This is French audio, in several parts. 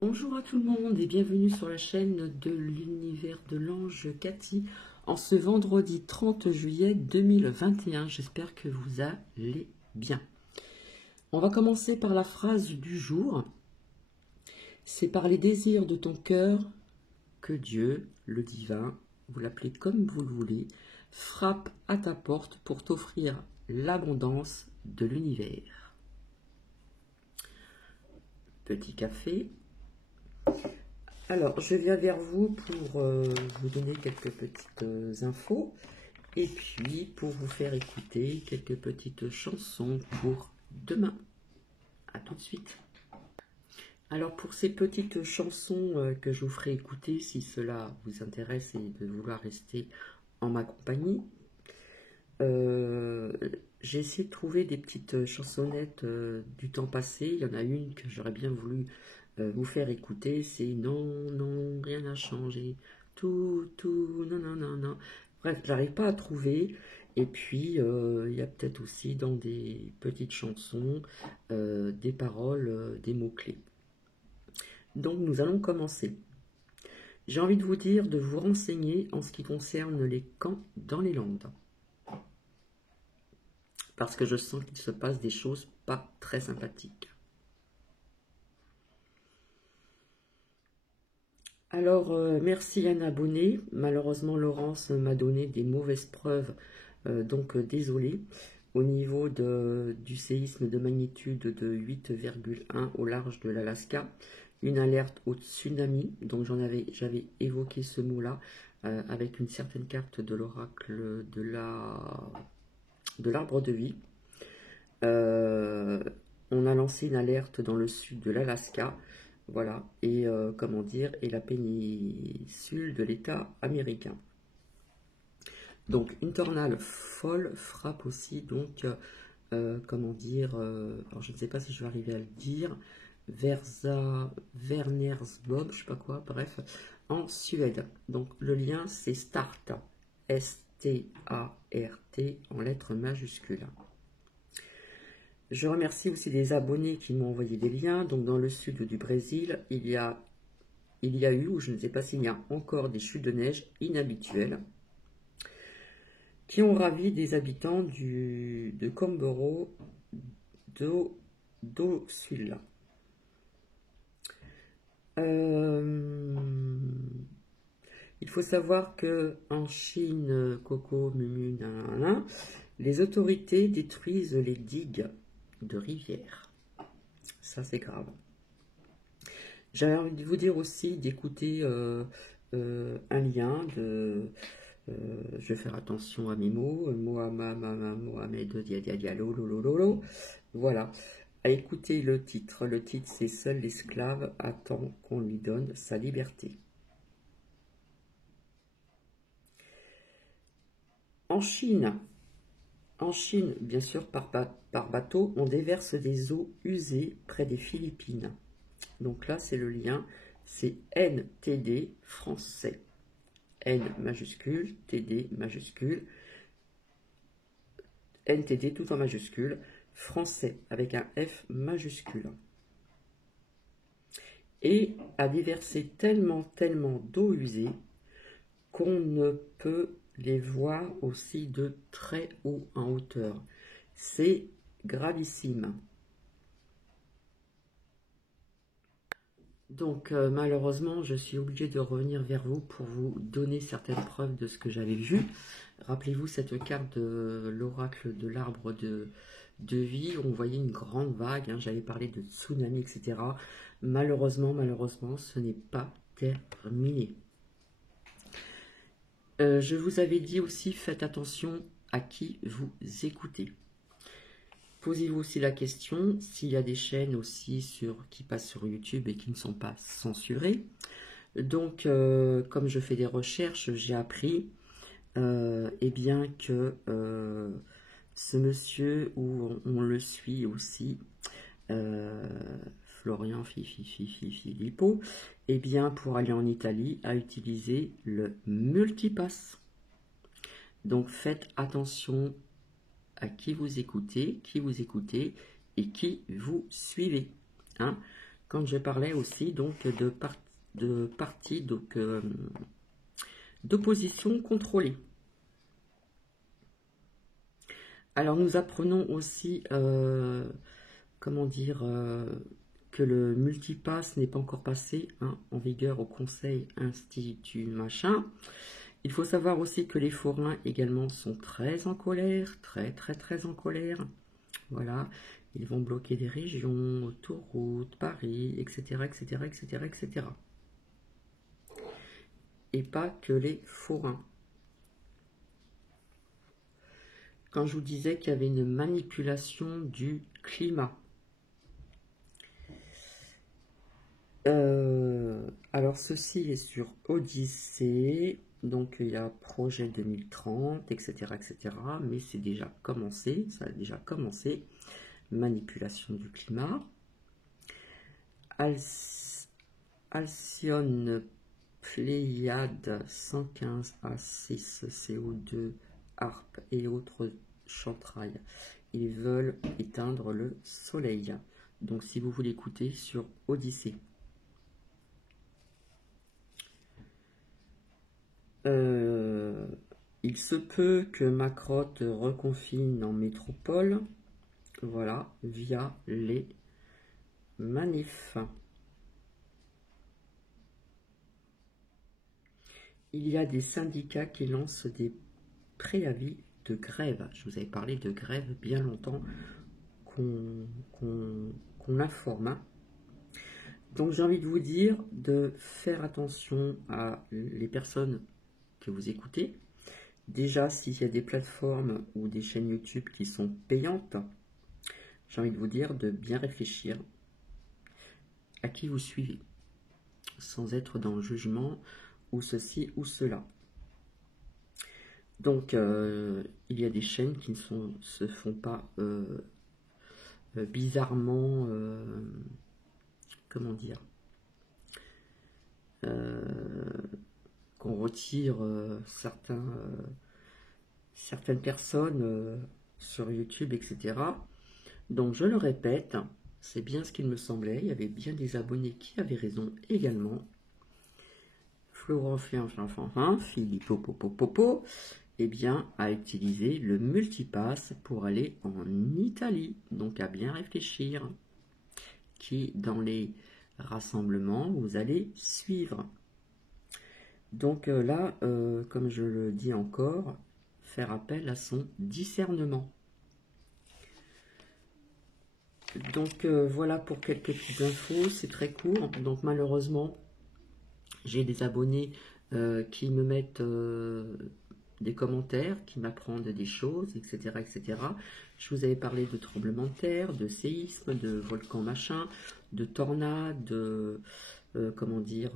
Bonjour à tout le monde et bienvenue sur la chaîne de l'univers de l'ange Cathy en ce vendredi 30 juillet 2021. J'espère que vous allez bien. On va commencer par la phrase du jour. C'est par les désirs de ton cœur que Dieu, le divin, vous l'appelez comme vous le voulez, frappe à ta porte pour t'offrir l'abondance de l'univers. Petit café. Alors, je viens vers vous pour vous donner quelques petites infos et puis pour vous faire écouter quelques petites chansons pour demain. A tout de suite. Alors, pour ces petites chansons que je vous ferai écouter, si cela vous intéresse et de vouloir rester en ma compagnie, j'ai essayé de trouver des petites chansonnettes du temps passé. Il y en a une que j'aurais bien voulu vous faire écouter, c'est non, non, rien n'a changé, tout, non, non, non, non. Bref, j'arrive pas à trouver. Et puis, il y a peut-être aussi dans des petites chansons des paroles, des mots-clés. Donc, nous allons commencer. J'ai envie de vous dire de vous renseigner en ce qui concerne les camps dans les Landes. Parce que je sens qu'il se passe des choses pas très sympathiques. Alors, merci un abonné. Malheureusement, Laurence m'a donné des mauvaises preuves, donc désolé. Au niveau du séisme de magnitude de 8,1 au large de l'Alaska, une alerte au tsunami, donc j'avais évoqué ce mot-là avec une certaine carte de l'oracle de l'arbre de vie. On a lancé une alerte dans le sud de l'Alaska. Voilà, et comment dire, et la péninsule de l'État américain. Donc une tornade folle frappe aussi, donc comment dire, alors je ne sais pas si je vais arriver à le dire, Wernersbob, je sais pas quoi, bref, en Suède. Donc le lien c'est START, S-T-A-R-T en lettres majuscules. Je remercie aussi les abonnés qui m'ont envoyé des liens. Donc dans le sud du Brésil, il y a eu, ou je ne sais pas s'il y a encore, des chutes de neige inhabituelles qui ont ravi des habitants de Comboro do Sul. Il faut savoir que en Chine, Coco, Mumu, nanana, les autorités détruisent les digues de rivières. Ça, c'est grave. J'avais envie de vous dire aussi d'écouter un lien de... je vais faire attention à mes mots. Mohamed, Diallo, lolo. Voilà. À écouter le titre. Le titre, c'est Seul l'esclave attend qu'on lui donne sa liberté. En Chine, bien sûr, par bateau, on déverse des eaux usées près des Philippines. Donc là, c'est le lien, c'est NTD français. N majuscule, TD majuscule, NTD tout en majuscule, français avec un F majuscule. Et à déverser tellement d'eau usée qu'on ne peut les voir aussi de très haut en hauteur. C'est gravissime. Donc malheureusement, je suis obligée de revenir vers vous pour vous donner certaines preuves de ce que j'avais vu. Rappelez-vous cette carte de l'oracle de l'arbre de vie, où on voyait une grande vague, hein, j'avais parlé de tsunami, etc. Malheureusement, ce n'est pas terminé. Je vous avais dit aussi, faites attention à qui vous écoutez. Posez-vous aussi la question s'il y a des chaînes aussi qui passent sur YouTube et qui ne sont pas censurées. Donc, comme je fais des recherches, j'ai appris eh bien que ce monsieur, où on le suit aussi, Florian Filippo, eh bien, pour aller en Italie, a utilisé le multipass. Donc, faites attention à qui vous écoutez et qui vous suivez. Hein. quand je parlais aussi donc de partis d'opposition contrôlée. Alors nous apprenons aussi, comment dire, que le multipass n'est pas encore passé hein, en vigueur au Conseil Institut machin. Il faut savoir aussi que les forains également sont très en colère, très en colère. Voilà, ils vont bloquer des régions, autoroutes, Paris, etc., etc., etc., etc. Et pas que les forains. Quand je vous disais qu'il y avait une manipulation du climat. Alors ceci est sur Odyssée, donc il y a projet 2030, etc., etc., mais c'est déjà commencé, ça a déjà commencé. Manipulation du climat. Alcyone Pléiade 115A6 CO2 harpe et autres chantrailles. Ils veulent éteindre le soleil. Donc si vous voulez écouter sur Odyssée. Il se peut que Macrotte reconfine en métropole, voilà, via les manifs. Il y a des syndicats qui lancent des préavis de grève. Je vous avais parlé de grève bien longtemps qu'on informe. Hein. Donc j'ai envie de vous dire de faire attention à les personnes que vous écoutez. Déjà, s'il y a des plateformes ou des chaînes YouTube qui sont payantes, j'ai envie de vous dire de bien réfléchir à qui vous suivez, sans être dans le jugement ou ceci ou cela. Donc, il y a des chaînes qui ne se font pas bizarrement, comment dire, qu'on retire certaines personnes sur YouTube, etc. Donc, je le répète, c'est bien ce qu'il me semblait, il y avait bien des abonnés qui avaient raison également. Florent Philippe Popo, eh bien, a utilisé le multipass pour aller en Italie. Donc, à bien réfléchir qui, dans les rassemblements, vous allez suivre. Donc là, comme je le dis encore, faire appel à son discernement. Donc voilà pour quelques petites infos, c'est très court. Donc malheureusement, j'ai des abonnés qui me mettent des commentaires, qui m'apprennent des choses, etc., etc. Je vous avais parlé de tremblements de terre, de séismes, de volcans machin, de tornades, de comment dire,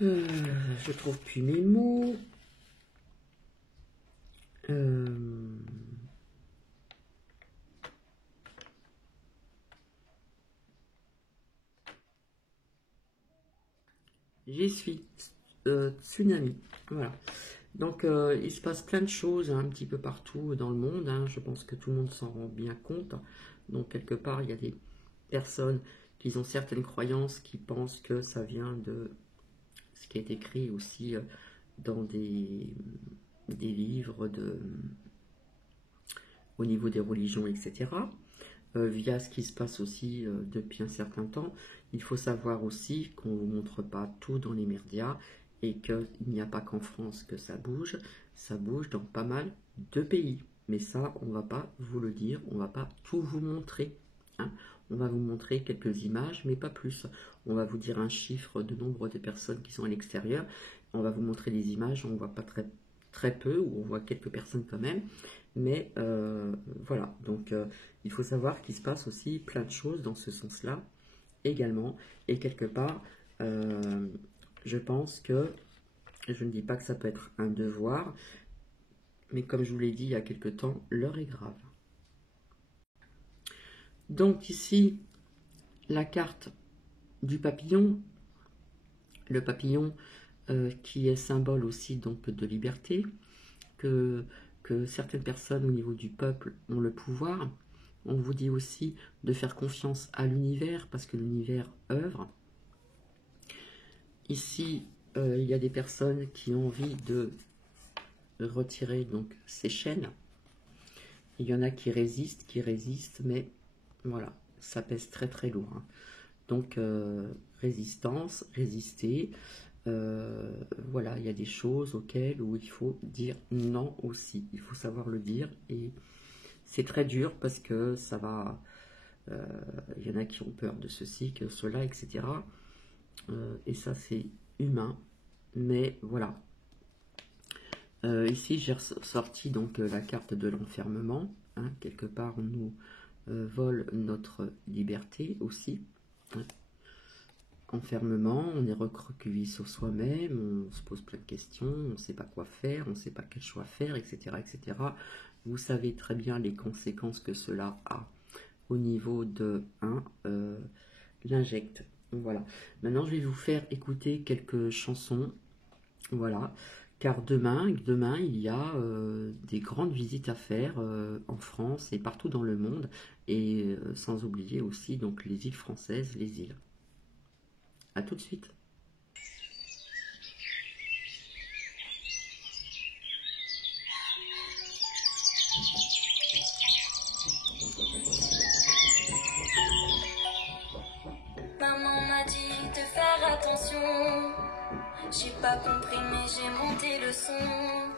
je trouve plus mes mots. J'y suis. Tsunami. Voilà. Donc, il se passe plein de choses hein, un petit peu partout dans le monde. Hein. Je pense que tout le monde s'en rend bien compte. Donc, quelque part, il y a des personnes qui ont certaines croyances qui pensent que ça vient de ce qui est écrit aussi dans des livres au niveau des religions, etc. Via ce qui se passe aussi depuis un certain temps. Il faut savoir aussi qu'on ne vous montre pas tout dans les médias et qu'il n'y a pas qu'en France que ça bouge dans pas mal de pays. Mais ça, on ne va pas vous le dire, on ne va pas tout vous montrer. Hein. On va vous montrer quelques images, mais pas plus. On va vous dire un chiffre de nombre de personnes qui sont à l'extérieur. On va vous montrer des images, on ne voit pas très peu, ou on voit quelques personnes quand même. Mais voilà, donc il faut savoir qu'il se passe aussi plein de choses dans ce sens-là également. Et quelque part, je pense que, je ne dis pas que ça peut être un devoir, mais comme je vous l'ai dit il y a quelque temps, l'heure est grave. Donc ici, la carte du papillon, le papillon qui est symbole aussi donc de liberté, que que certaines personnes au niveau du peuple ont le pouvoir. On vous dit aussi de faire confiance à l'univers, parce que l'univers œuvre. Ici, il y a des personnes qui ont envie de retirer donc ces chaînes. Il y en a qui résistent, mais voilà, ça pèse très très lourd. Hein. Donc, résistance, résister. Voilà, il y a des choses auxquelles où il faut dire non aussi. Il faut savoir le dire, et c'est très dur parce que ça va... il y en a qui ont peur de ceci, que cela, etc. Et ça, c'est humain. Mais voilà. Ici, j'ai sorti donc la carte de l'enfermement. Hein, quelque part, on nous vole notre liberté aussi. Hein. Enfermement, on est recroquevillé sur soi-même, on se pose plein de questions, on ne sait pas quoi faire, on ne sait pas quel choix faire, etc., etc. Vous savez très bien les conséquences que cela a au niveau de l'injecte. Voilà. Maintenant, je vais vous faire écouter quelques chansons. Voilà. Car demain, il y a des grandes visites à faire en France et partout dans le monde. Et sans oublier aussi donc les îles françaises, les îles. A tout de suite. Maman m'a dit de faire attention. J'ai pas compris mais j'ai monté le son.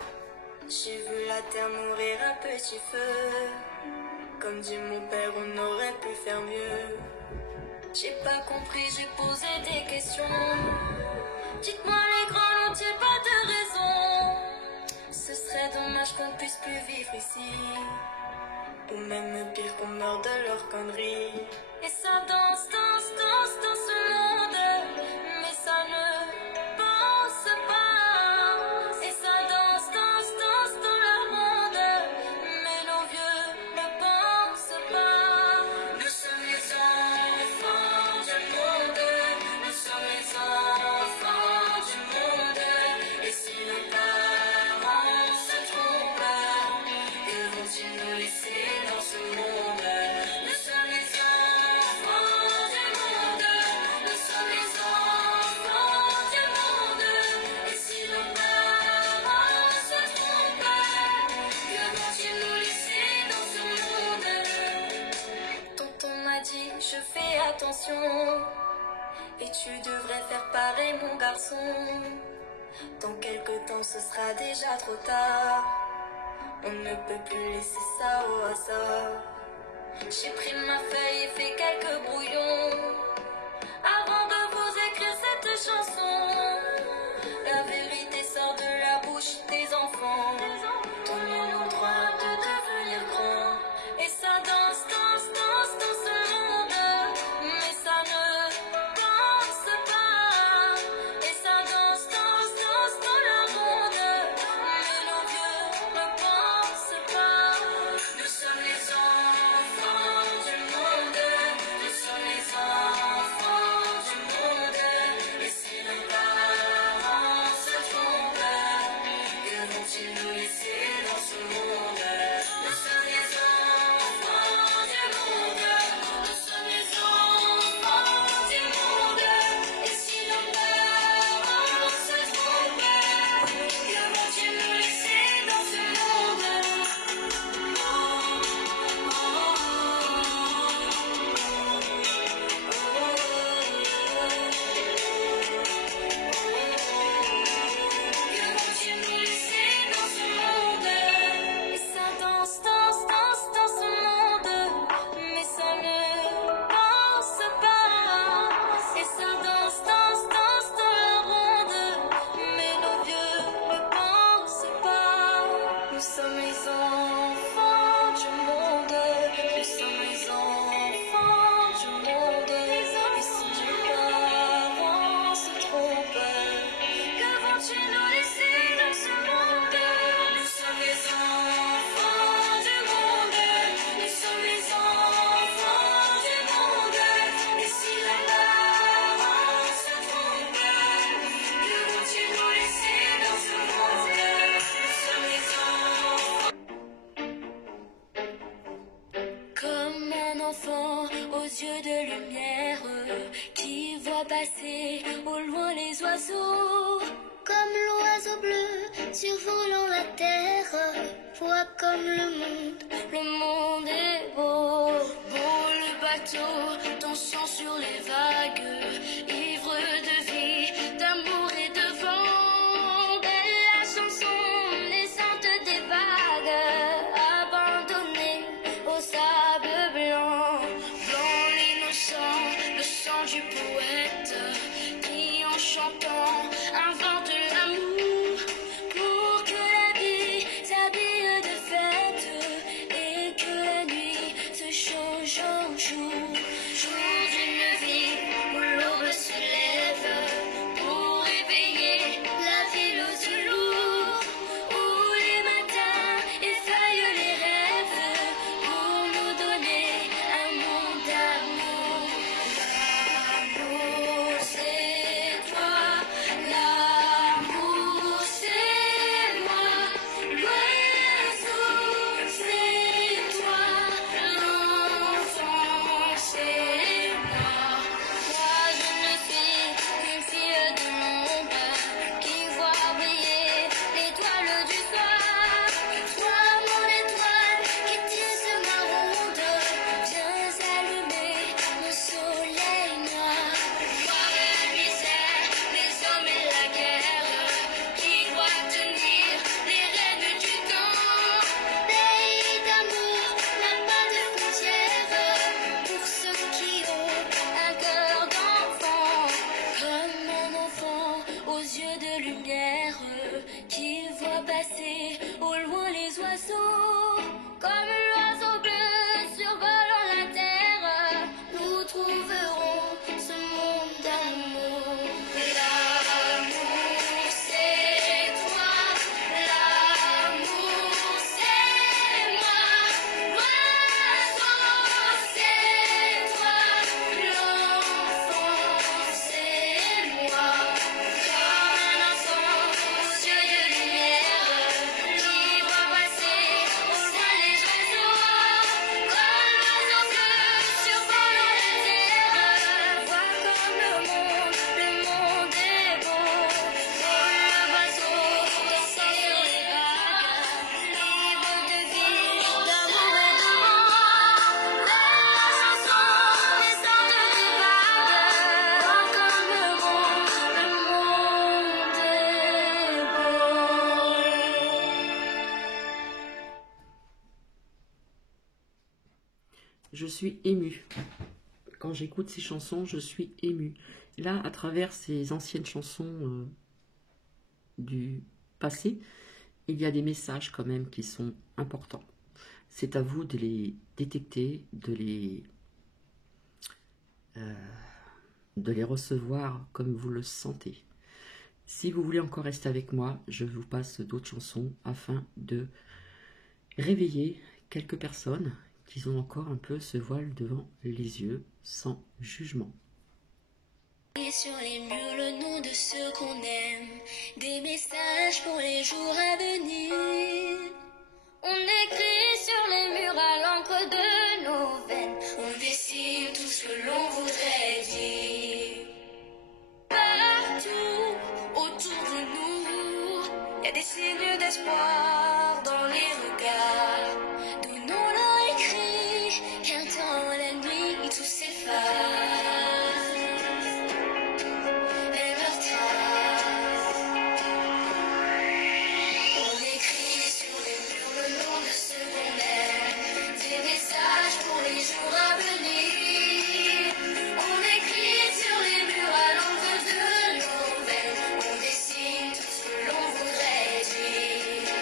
J'ai vu la terre mourir à petit feu. Comme dit mon père, on aurait pu faire mieux. J'ai pas compris, j'ai posé des questions. Dites-moi les grands n'ont-ils pas de raison? Ce serait dommage qu'on ne puisse plus vivre ici. Ou même pire qu'on meurt de leur conneries. Et ça danse, danse, danse dans ce monde. Mais ça ne pense pas. Et ça danse, danse, danse dans leur monde. Mais nos vieux ne pensent pas. Nous sommes les enfants du monde. Nous sommes les enfants du monde. Et si nos parents se trompent, que vont-ils nous laisser dans ce monde? Nous sommes les enfants du monde. Nous sommes les enfants du monde. Et si nos parents se trompent, que vont-ils nous laisser dans ce monde? Tonton m'a dit, je fais attention. Et tu devrais faire pareil, mon garçon. Dans quelque temps, ce sera déjà trop tard. On ne peut plus laisser ça au hasard. J'ai pris ma feuille et fait quelques brouillons avant de vous écrire cette chanson. La vérité sort de la bouche des enfants. Donnez-nous le droit de devenir grands. Et ça danse, danse, danse dans ce monde. Mais ça ne pense pas. Et ça danse, danse, danse dans le monde. Mais nos vieux ne pensent pas. Nous sommes les enfants yeux de lumière qui voient passer au loin les oiseaux. Comme l'oiseau bleu survolant la terre, vois comme le monde est beau. Beau le bateau dansant sur les vagues, ivre de vie, d'amour et de vent. Belle la chanson naissante des vagues, abandonnée au sable blanc. Blanc l'innocent, le sang du poète, qui en chantant invente l'amour pour que la vie s'habille de fête et que la nuit se change en jour. Jour d'une vie où l'aube se lève pour réveiller la ville aux yeux lourds, où les matins effeuillent les rêves pour nous donner un monde d'amour. L'amour c'est toi, l'amour c'est moi, l'oiseau c'est toi, l'enfant c'est moi. Moi je ne suis qu'une fille de l'ombre qui voit briller l'étoile du soir. Toi mon étoile qui tisse ma ronde, viens allumer mon soleil noir. Voir la misère, les hommes et la guerre, qui doit tenir les rênes du temps. Pays d'amour n'a pas de frontières pour ceux qui ont un cœur d'enfant. Comme un enfant aux yeux de lumière qui voit passer au loin les oiseaux. Comme l'oiseau bleu survolant la terre, nous trouverons ce monde d'amour. L'amour c'est toi, l'amour c'est moi, l'oiseau c'est toi, l'enfant c'est moi. Comme un enfant aux yeux de lumière qui voit passer au loin les oiseaux. Comme l'oiseau bleu survolant la terre, vois comme le monde est beau. Comme le bateau dansant sur les vagues, libre de vie, d'amour et de vent. La chanson naissante des vagues, vois comme le monde est beau. Je suis émue. Quand j'écoute ces chansons, je suis émue. Là, à travers ces anciennes chansons du passé, il y a des messages quand même qui sont importants. C'est à vous de les détecter, de les recevoir comme vous le sentez. Si vous voulez encore rester avec moi, je vous passe d'autres chansons afin de réveiller quelques personnes qui ont encore un peu ce voile devant les yeux, sans jugement. Et sur les murs le nom de ceux qu'on aime, des messages pour les jours à venir. On écrit sur les murs à l'encre de nos veines, on dessine tout ce que l'on voudrait dire. Partout autour de nous, y a des signes d'espoir dans les regards. Donnons-leur écrit, qu'un temps la nuit tout s'efface. Et leurs traces, on écrit sur les murs le nom de ceux qu'on aime, des messages pour les jours à venir. On écrit sur les murs à l'encre de nos veines, on dessine tout ce que l'on voudrait dire.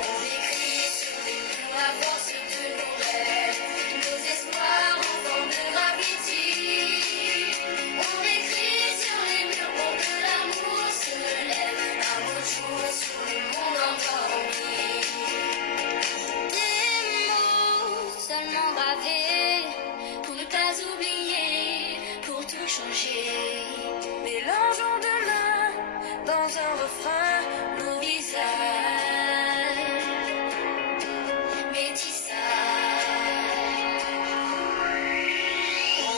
On écrit sur les murs à force de nos rêves, nos espoirs en forme de gravité. On écrit sur les murs pour que l'amour se lève un beau jour sur le monde endormi. Des mots seulement gravés pour ne pas oublier, pour tout changer. Mélangeons demain dans un refrain nos visages. Métissage. On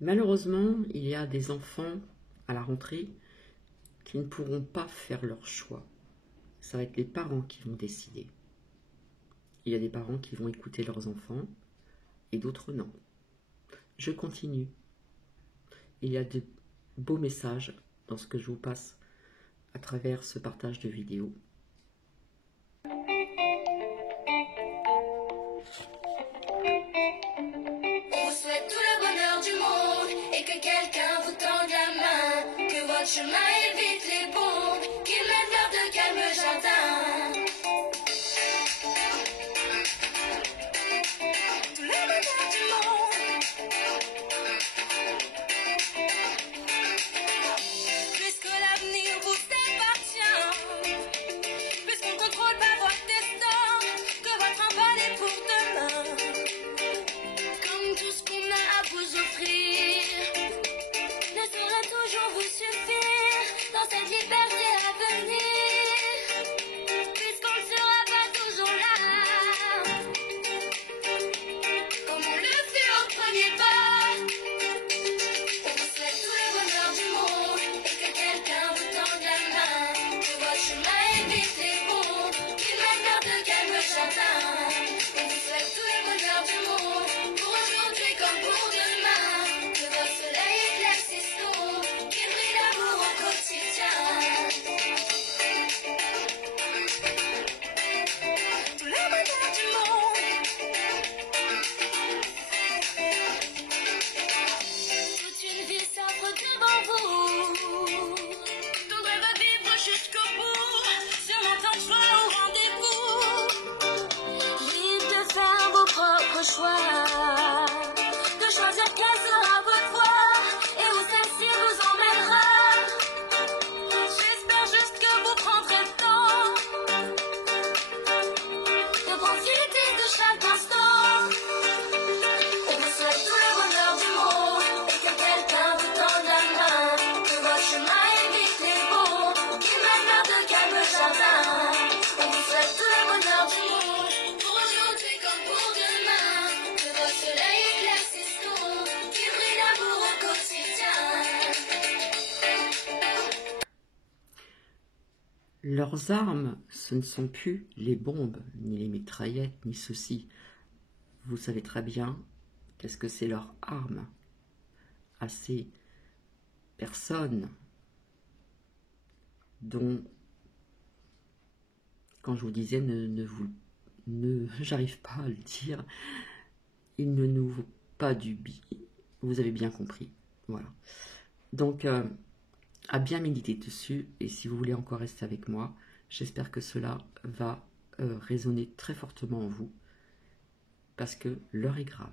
Malheureusement, il y a des enfants à la rentrée qui ne pourront pas faire leur choix. Ça va être les parents qui vont décider. Il y a des parents qui vont écouter leurs enfants et d'autres non. Je continue. Il y a de beaux messages dans ce que je vous passe à travers ce partage de vidéos. On souhaite tout le bonheur du monde et que quelqu'un vous tende la main, que votre chemin évite les bombes, qu'il mène vers de calmes jardins. Tout le bonheur du monde. Puisque l'avenir vous appartient, puisqu'on ne contrôle pas votre destin, que votre envol est pour demain. Comme tout ce qu'on a à vous offrir ne saura toujours vous suffire dans cette liberté à venir, puisqu'on ne sera pas toujours là, comme on le fut au premier pas. On vous souhaite tout le bonheur du monde et que quelqu'un vous tende la main, que votre chemin évite les bombes, qu'il mène vers de calmes jardins. On vous souhaite tout le bonheur du monde, pour aujourd'hui comme pour demain, que votre soleil éclaircisse l'ombre, qu'il brille l'amour au quotidien. Tout le bonheur du monde. Toute une vie s'offre devant vous. Tendrez votre vivre jusqu'au bout, surmontant le choix au rendez-vous. Libre de faire vos propres choix, de choisir quelle sera votre voie et où celle-ci vous emmènera. J'espère juste que vous prendrez le temps de profiter de chaque instant. On vous souhaite tout le bonheur du monde et que quelqu'un vous tende la main, que votre chemin évite les bombes, qu'il mène vers de calmes jardins. On vous souhaite tout le bonheur du monde, pour aujourd'hui comme pour demain, que votre soleil éclaircisse l'ombre, qu'il brille l'amour au quotidien. Leurs armes, ce ne sont plus les bombes, ni les mitraillettes, ni ceci. Vous savez très bien qu'est-ce que c'est leur arme à ces personnes dont, quand je vous disais, j'arrive pas à le dire, ils ne nous vaut pas du bien. Vous avez bien compris. Voilà. Donc, à bien méditer dessus, et si vous voulez encore rester avec moi, j'espère que cela va résonner très fortement en vous, parce que l'heure est grave.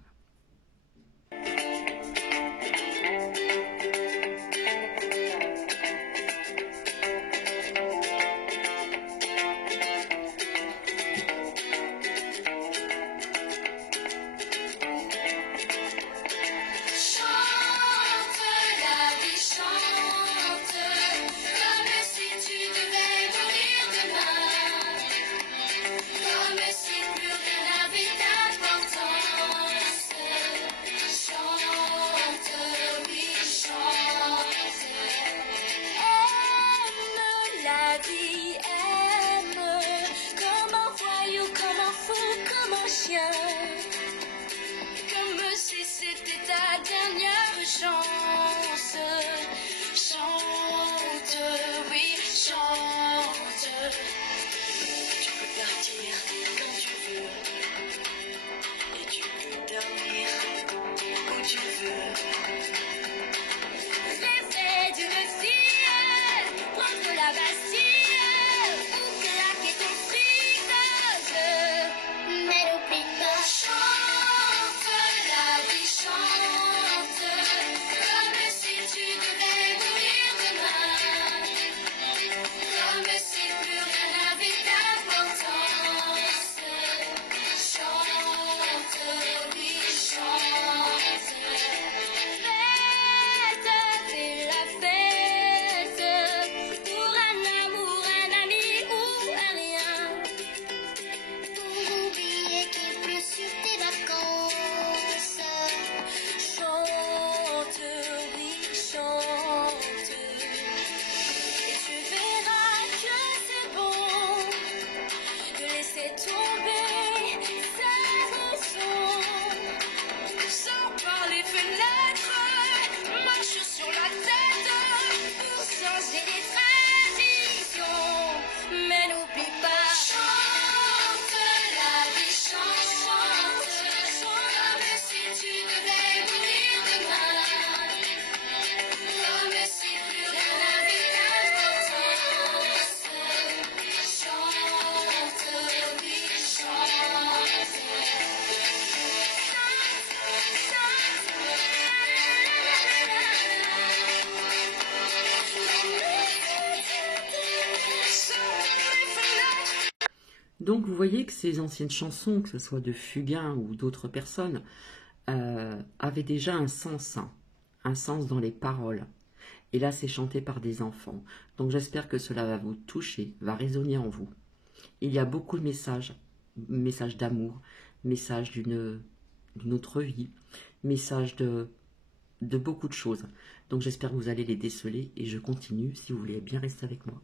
Chante la vie, chante, comme si tu devais mourir demain, comme si plus rien n'avait d'importance. Chante, oui, chante. Aime la vie, aime, comme un voyou, comme un fou, comme un chien. Comme si c'était ta dernière chance. Chante, oui, chante. Tu peux partir quand tu veux, et tu peux dormir où tu veux. Rêver d'une fille, prendre la Bastille, ou claquer ton fricose. Mais n'oublie pas, chante la vie, chante, Donc vous voyez que ces anciennes chansons, que ce soit de Fugain ou d'autres personnes, avaient déjà un sens dans les paroles. Et là, c'est chanté par des enfants. Donc j'espère que cela va vous toucher, va résonner en vous. Il y a beaucoup de messages d'amour, messages d'une autre vie, messages de beaucoup de choses. Donc j'espère que vous allez les déceler et je continue si vous voulez bien rester avec moi.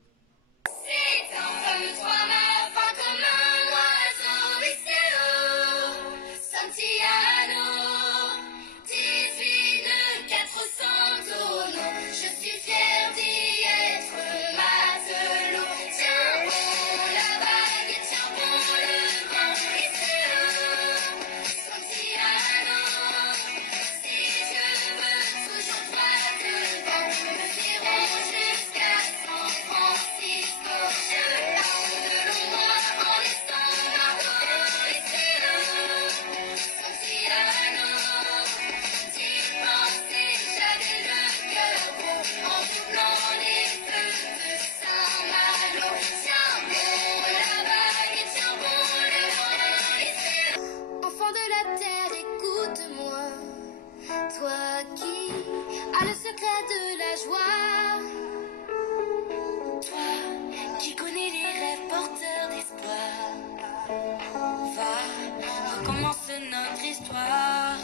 Notre histoire.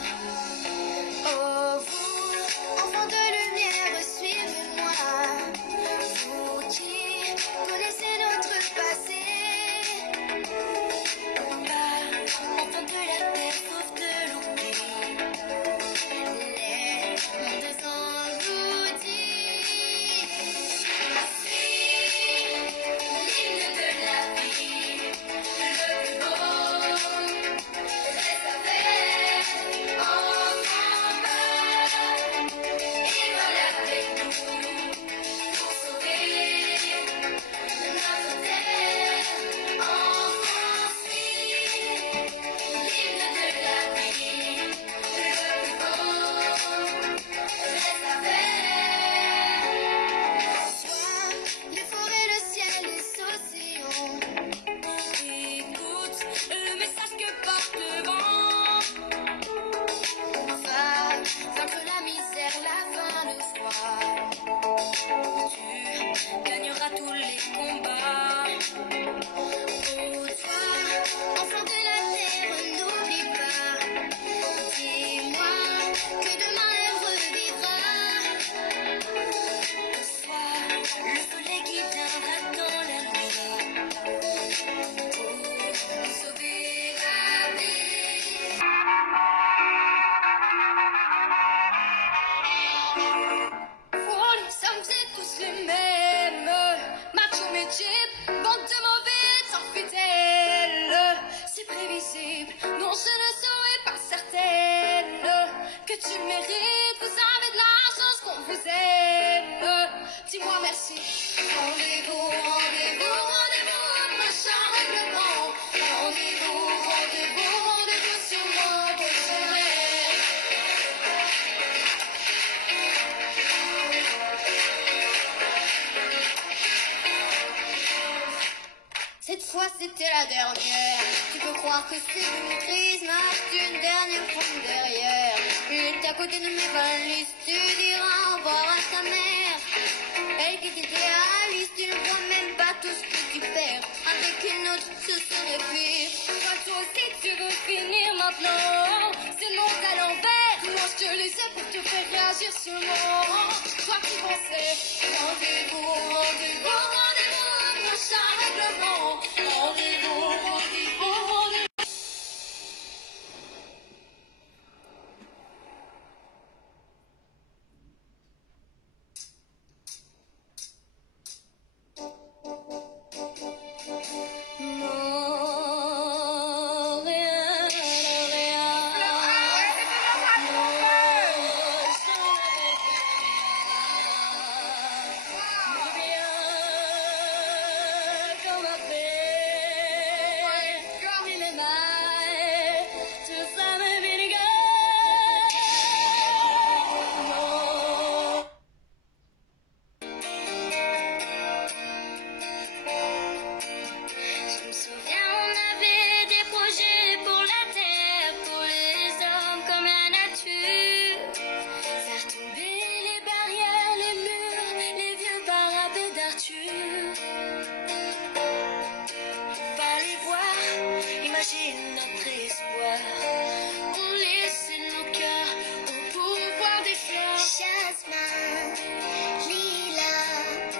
Oh, vous, enfants de lumière, suivez-moi. Vous qui connaissez notre passé. Enfants de la terre, sauf de l'oubli. Les mondes engloutis. L'hymne de la vie, le plus beau. C'était la dernière. Tu peux croire que c'est une crise, mais une dernière prendre derrière. Il est à côté de mes valises, tu diras au revoir à ta mère. Elle qui était idéaliste, tu ne vois même pas tout ce que tu perds. Avec une autre, ce serait pire. Toi aussi, tu veux finir maintenant. C'est le monde à l'envers. Moi, je te laissais pour te faire réagir sur moi. Toi qui pensais, rendez-vous, rendez-vous, rendez-vous, prochain règlement. Rendez-vous, rendez-vous, rendez-vous. pouvoir. On laissait nos cœurs au pouvoir des fleurs. Jasmin, lilas,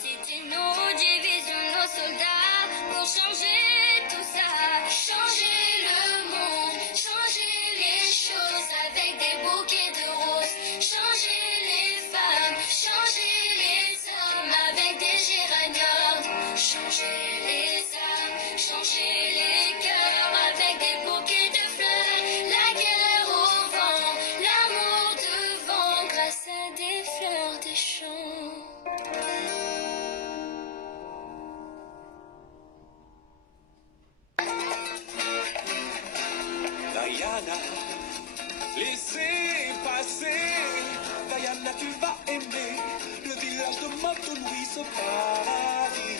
c'était nos divisions, nos soldats pour changer tout ça. Changer le monde, changer les choses avec des bouquets de roses. Changer les femmes, changer les hommes avec des géraniums. Changer les âmes, changer les cœurs avec des bouquets de fleurs. La guerre au vent, l'amour devant grâce à des fleurs des champs. Diana, laissez passer. Diana, tu vas aimer le village de Montenoy, ce paradis.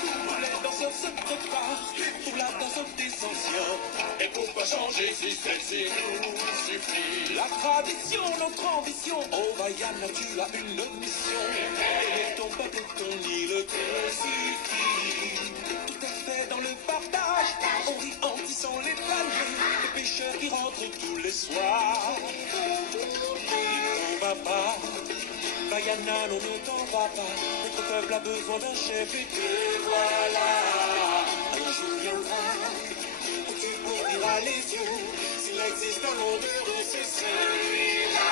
Tous les danseurs se préparent pour la danse des anciens. Et pourquoi changer si celle-ci nous suffit? La tradition, notre ambition. Oh Diana, tu as une mission. Et ton peuple, ton île te suffit. Tout est fait dans le partage. On rit en tissant les paniers. Les pêcheurs qui rentrent tous les soirs. On va pas, Diana, on ne t'en va pas. Notre peuple a besoin d'un chef et te voilà. Un jour viendra où tu ouvriras les yeux. S'il existe un monde heureux, c'est celui-là.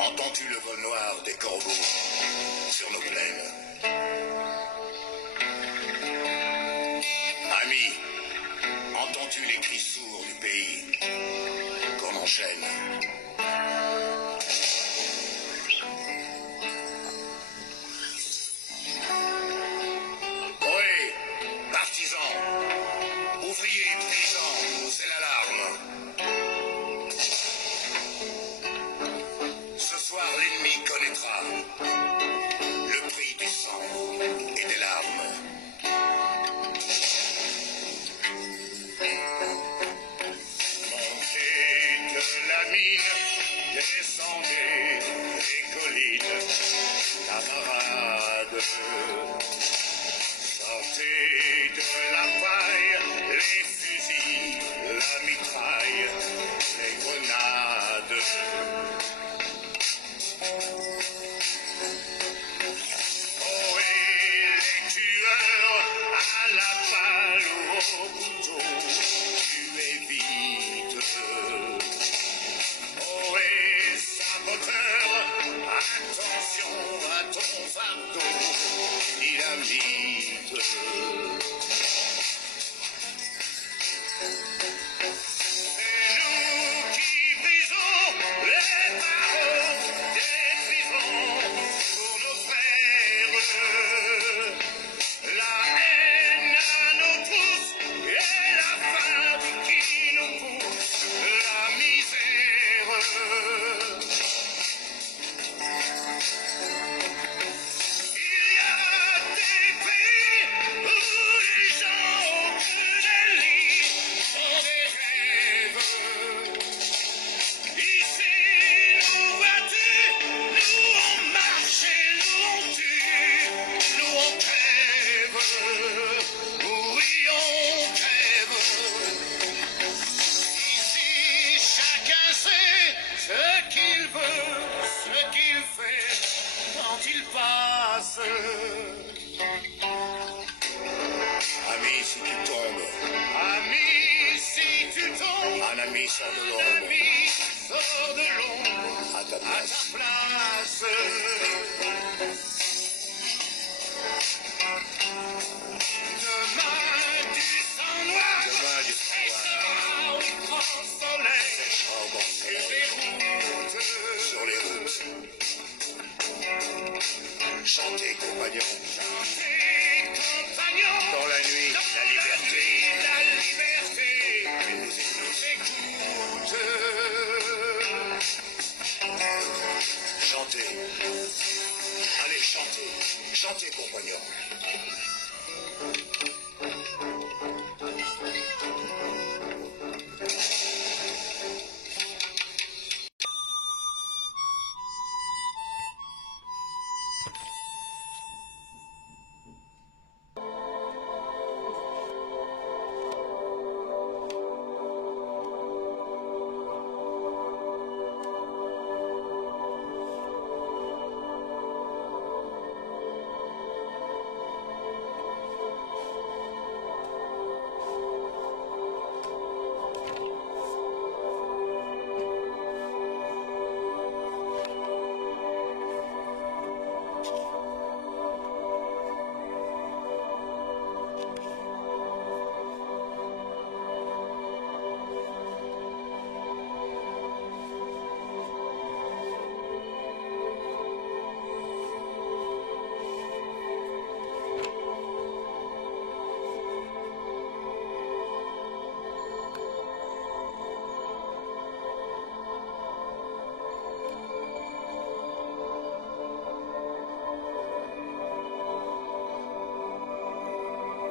Entends-tu le vol noir des corbeaux sur nos plaines? Ami, entends-tu les cris sourds du pays qu'on enchaîne? Oui, partisans, ouvriers, paysans, c'est l'alarme. Ce soir, l'ennemi connaîtra le prix du sang et des larmes. Montez de la mine, descendez les collines, camarades. Sortez de la paille, les fusils, la mitraille, les grenades. Oh, et les tueurs à la balle ou au couteau, tuez vite. Oh, et saboteur, attention à ton fardeau, dynamite. C'est nous qui brisons les barreaux, détruisons pour nos frères la haine à nos trousses et la faim qui nous pousse la misère. Il y a des pays où Ami, si tu tombes. Ami, si tu tombes. Un ami sort de l'ombre. Un ami sort de l'ombre. À ta place. Demain du sang noir. Demain du sang noir. Au grand soleil. Sur les routes. Chantez, compagnons. Chantez, compagnons. Dans la nuit, la liberté. La liberté. Nous écoute. Chantez. Allez, chantez. Chantez, compagnons.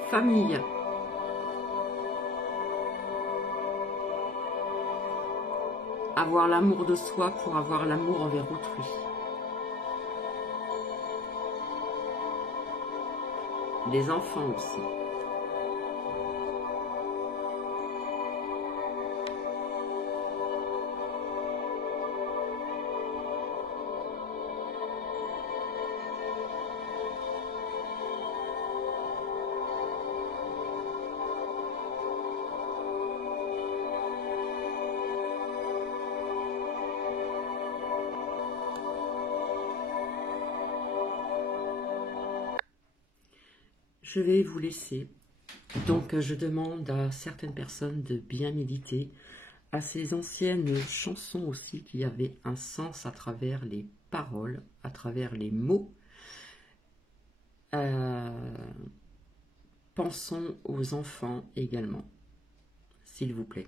Famille. Avoir l'amour de soi pour avoir l'amour envers autrui. Les enfants aussi. Je vais vous laisser. Donc, je demande à certaines personnes de bien méditer à ces anciennes chansons aussi qui avaient un sens à travers les paroles, à travers les mots. Pensons aux enfants également, s'il vous plaît.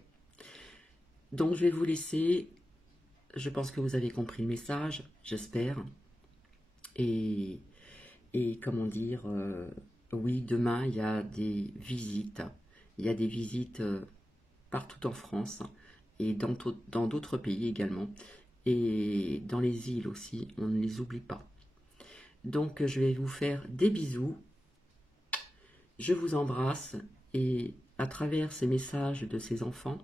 Donc, je vais vous laisser. Je pense que vous avez compris le message, j'espère. Et comment dire... oui, demain, il y a des visites. Il y a des visites partout en France et dans d'autres pays également. Et dans les îles aussi, on ne les oublie pas. Donc, je vais vous faire des bisous. Je vous embrasse et à travers ces messages de ces enfants,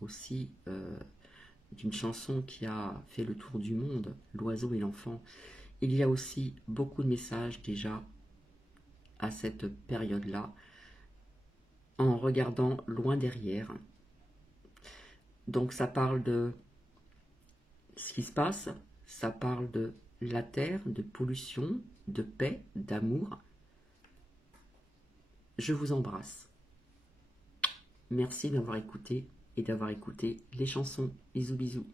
aussi d'une chanson qui a fait le tour du monde, L'oiseau et l'enfant, il y a aussi beaucoup de messages déjà à cette période-là, en regardant loin derrière. Donc ça parle de ce qui se passe, ça parle de la terre, de pollution, de paix, d'amour. Je vous embrasse. Merci d'avoir écouté et d'avoir écouté les chansons. Bisous bisous.